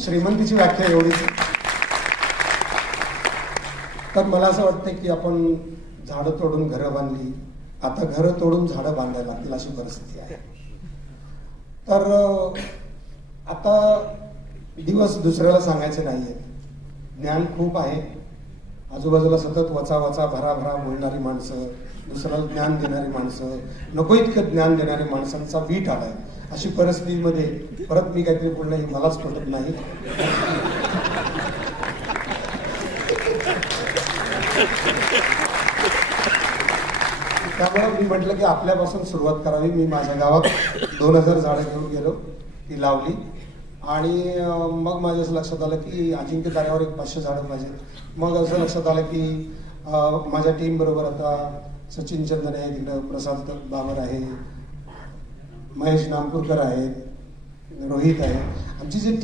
श्रीमंतीची व्याख्या एवढीच. तर मला असं वाटतं की आपण झाडं तोडून घरं बांधली. आता घरं तोडून झाडं बांधायला लागतील अशी परिस्थिती आहे. तर आता दिवस दुसऱ्याला सांगायचे नाहीये. ज्ञान खूप आहे. आजूबाजूला सतत वचा वचा भरा भरा बोलणारी माणसं दुसऱ्याला ज्ञान देणारी माणसं नको इतकं ज्ञान देणारी माणसांचा वीट आलाय. अशी परिस्थितीमध्ये परत मी काहीतरी बोलणं हे मलाच पटत नाही. त्यामुळे मी म्हटलं की आपल्यापासून सुरुवात करावी. मी माझ्या गावात दोन हजार झाडं घेऊन गेलो ती लावली. आणि मग माझ्या असं लक्षात आलं की अजिंक्य ताऱ्यावर एक पाचशे झाडं पाहिजे. मग असं लक्षात आलं की माझ्या टीम बरोबर आता सचिन चंदन आहे तिकडं प्रसाद बाबर आहे महेश नामपूरकर आहेत रोहित आहे. आमची जी